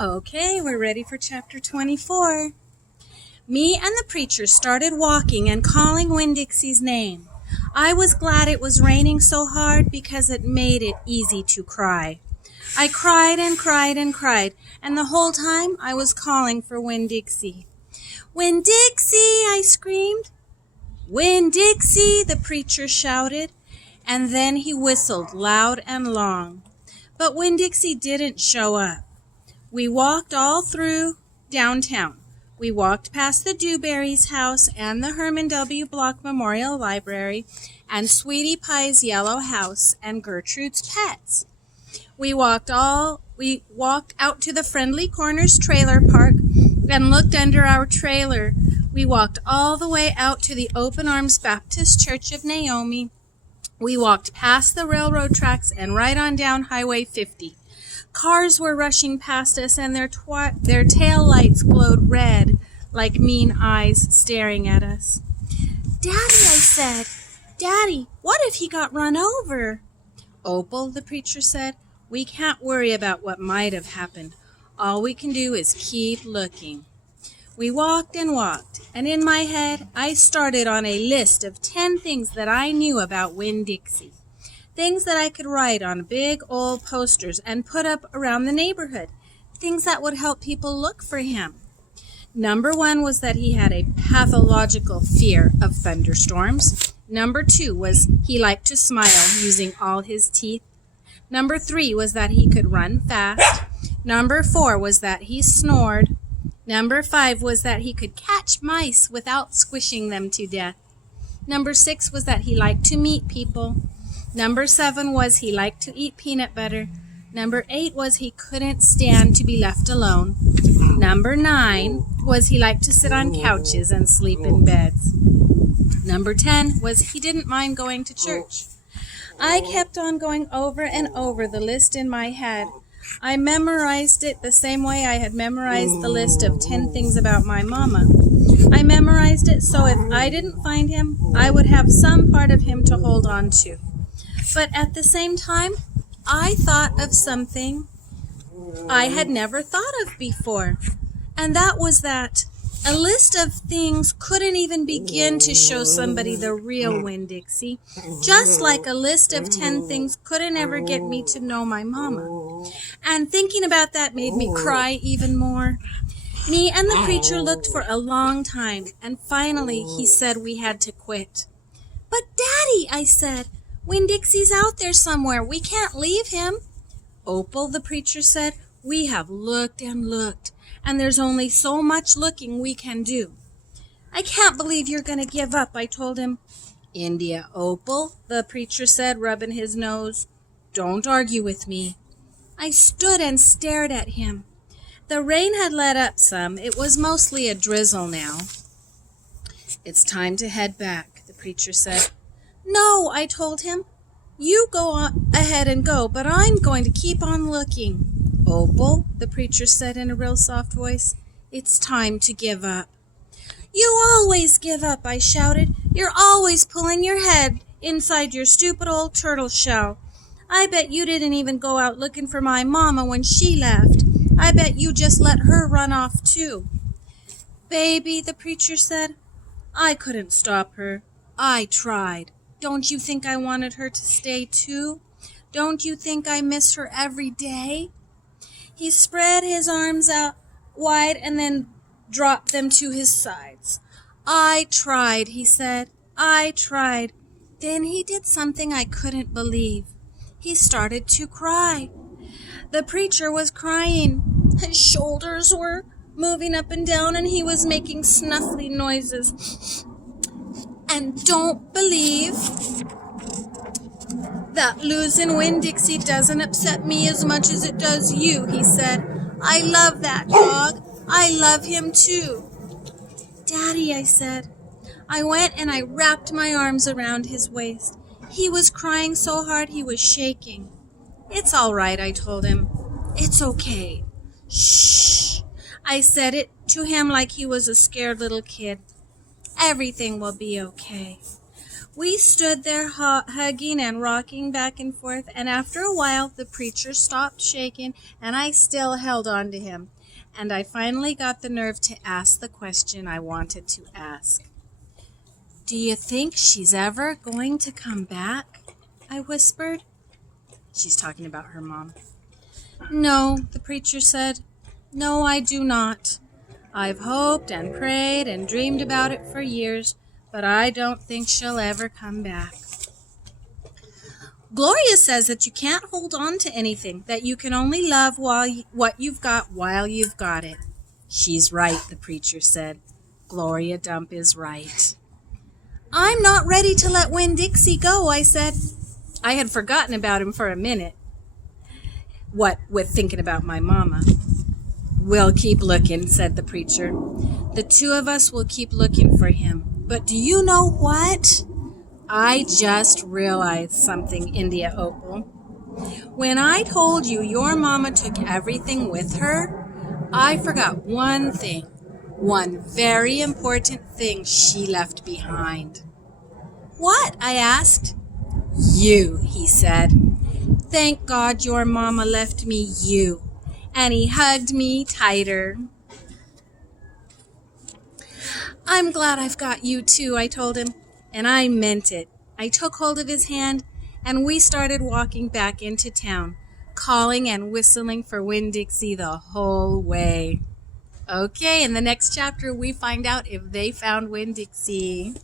Okay, we're ready for chapter 24. Me and the preacher started walking and calling Winn Dixie's name. I was glad it was raining so hard because it made it easy to cry. I cried and cried and cried, and the whole time I was calling for Winn Dixie. "Winn Dixie!" I screamed. "Winn Dixie!" the preacher shouted, and then he whistled loud and long. But Winn Dixie didn't show up. We walked all through downtown. We walked past the Dewberry's house and the Herman W. Block Memorial Library and Sweetie Pie's yellow house and Gertrude's pets. We walked out to the Friendly Corners trailer park and looked under our trailer. We walked all the way out to the Open Arms Baptist Church of Naomi. We walked past the railroad tracks and right on down Highway 50. Cars were rushing past us, and their tail lights glowed red like mean eyes staring at us. "Daddy," I said, "Daddy, what if he got run over?" "Opal," the preacher said, "we can't worry about what might have happened. All we can do is keep looking." We walked and walked, and in my head I started on a list of 10 things that I knew about Winn Dixie. Things that I could write on big old posters and put up around the neighborhood. Things that would help people look for him. Number 1 was that he had a pathological fear of thunderstorms. Number 2 was he liked to smile using all his teeth. Number 3 was that he could run fast. Number 4 was that he snored. Number 5 was that he could catch mice without squishing them to death. Number 6 was that he liked to meet people. Number 7 was he liked to eat peanut butter. Number 8 was he couldn't stand to be left alone. Number 9 was he liked to sit on couches and sleep in beds. Number 10 was he didn't mind going to church. I kept on going over and over the list in my head. I memorized it the same way I had memorized the list of 10 things about my mama. I memorized it so if I didn't find him, I would have some part of him to hold on to. But at the same time, I thought of something I had never thought of before, and that was that a list of things couldn't even begin to show somebody the real Winn Dixie, just like a list of 10 things couldn't ever get me to know my mama. And thinking about that made me cry even more. Me and the preacher looked for a long time, and finally he said we had to quit. "But Daddy," I said, "Winn Dixie's out there somewhere. We can't leave him." "Opal," the preacher said, "we have looked and looked, and there's only so much looking we can do." "I can't believe you're going to give up," I told him. "India, Opal," the preacher said, rubbing his nose, "don't argue with me." I stood and stared at him. The rain had let up some. It was mostly a drizzle now. "It's time to head back," the preacher said. "No," I told him. "You go on ahead and go, but I'm going to keep on looking." "Opal," the preacher said in a real soft voice, "it's time to give up." "You always give up," I shouted. "You're always pulling your head inside your stupid old turtle shell. I bet you didn't even go out looking for my mama when she left. I bet you just let her run off too." "Baby," the preacher said, "I couldn't stop her. I tried. Don't you think I wanted her to stay too? Don't you think I miss her every day?" He spread his arms out wide and then dropped them to his sides. "I tried," he said. "I tried." Then he did something I couldn't believe. He started to cry. The preacher was crying. His shoulders were moving up and down, and he was making snuffly noises. "And don't believe that losing Winn Dixie doesn't upset me as much as it does you," he said. "I love that dog. I love him too." "Daddy," I said. I went and I wrapped my arms around his waist. He was crying so hard he was shaking. "It's all right," I told him. "It's okay." "Shh." I said it to him like he was a scared little kid. "Everything will be okay." We stood there hugging and rocking back and forth, and after a while the preacher stopped shaking, and I still held on to him. And I finally got the nerve to ask the question I wanted to ask. "Do you think she's ever going to come back?" I whispered. She's talking about her mom. "No," the preacher said. "No, I do not. I've hoped and prayed and dreamed about it for years, but I don't think she'll ever come back." "Gloria says that you can't hold on to anything, that you can only love what you've got while you've got it." "She's right," the preacher said. "Gloria Dump is right." "I'm not ready to let Winn Dixie go," I said. I had forgotten about him for a minute, what with thinking about my mama. "We'll keep looking," said the preacher. "The two of us will keep looking for him. But do you know what? I just realized something, India Opal. When I told you your mama took everything with her, I forgot one thing, one very important thing she left behind." "What?" I asked. "You," he said. "Thank God your mama left me you." And he hugged me tighter. "I'm glad I've got you too," I told him, and I meant it. I took hold of his hand, and we started walking back into town, calling and whistling for Winn Dixie the whole way. Okay, in the next chapter we find out if they found Winn Dixie.